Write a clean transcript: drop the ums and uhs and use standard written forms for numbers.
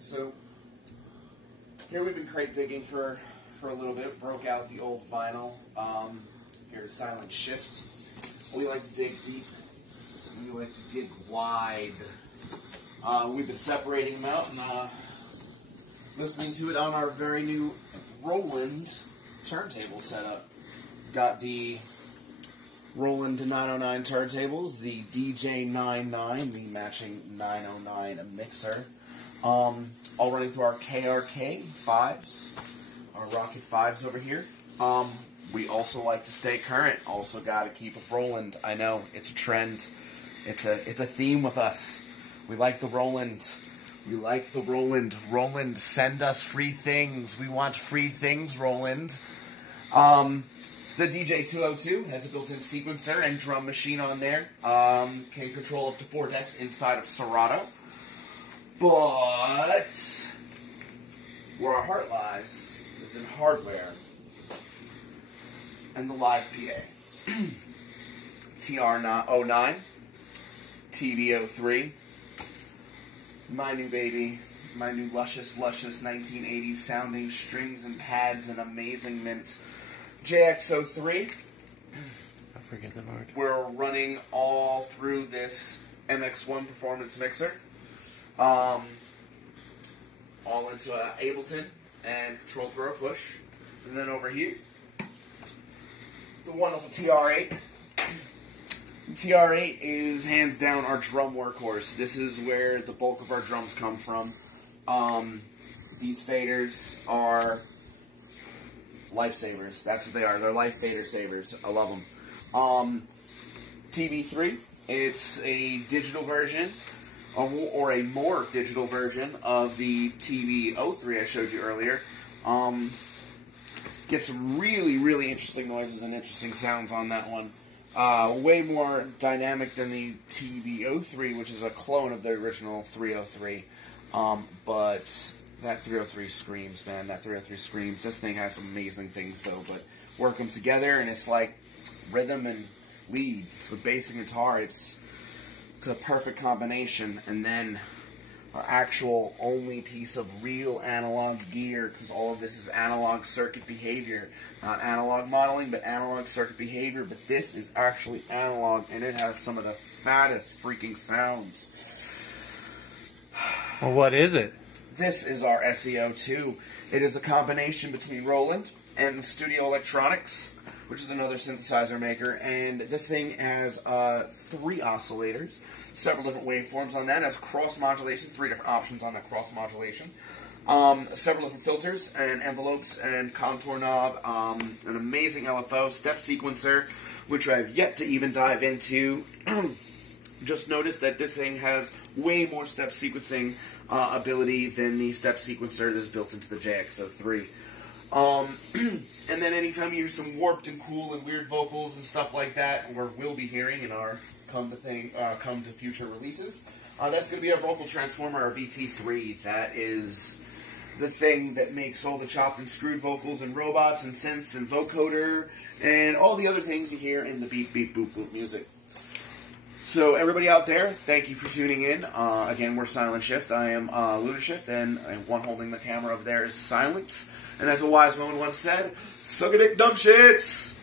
So here we've been crate digging for a little bit. Broke out the old vinyl. Here at Silent Shift. We like to dig deep. We like to dig wide. We've been separating them out and listening to it on our very new Roland turntable setup. Got the Roland 909 turntables, the DJ99, the matching 909 mixer. All running through our KRK 5s, our Rocket 5s over here. We also like to stay current. Also got to keep it Roland. I know it's a trend. It's a theme with us. We like the Roland. We like the Roland. Roland, send us free things. We want free things, Roland. The DJ202 has a built-in sequencer and drum machine on there. Can control up to 4 decks inside of Serato. But where our heart lies is in hardware and the live PA. TR09, TV03, my new baby, my new luscious 1980s sounding strings and pads and amazing mint JX03. I forget the word. We're running all through this MX1 performance mixer. All into Ableton and control through our push. And then over here, the wonderful TR8. TR8 is hands down our drum workhorse. This is where the bulk of our drums come from. These faders are lifesavers. That's what they are. They're life fader savers. I love them. TV3, it's a digital version, or a more digital version of the TV03 I showed you earlier. Get some really, really interesting noises and interesting sounds on that one. Way more dynamic than the TV03, which is a clone of the original 303. But that 303 screams, man. That 303 screams. This thing has some amazing things, though. But work them together, and it's like rhythm and lead. It's the bass and guitar. It's a perfect combination. And then our actual only piece of real analog gear, because all of this is analog circuit behavior. Not analog modeling, but analog circuit behavior. But this is actually analog, and it has some of the fattest freaking sounds. Well, what is it? This is our SEO2. It is a combination between Roland and Studio Electronics, which is another synthesizer maker, and this thing has 3 oscillators, several different waveforms on that. It has cross-modulation, 3 different options on that cross-modulation, several different filters and envelopes and contour knob, an amazing LFO, step sequencer, which I have yet to even dive into. Just noticed that this thing has way more step sequencing ability than the step sequencer that's built into the JX03. And then anytime you hear some warped and cool and weird vocals and stuff like that, or will be hearing in our come to future releases, that's going to be our vocal transformer, our VT3. That is the thing that makes all the chopped and screwed vocals and robots and synths and vocoder and all the other things you hear in the beep beep boop boop music. So everybody out there, thank you for tuning in. Again, we're Silent Shift. I am Lunashift, and one holding the camera over there is Silence. And as a wise woman once said, suck a dick, dumb shits!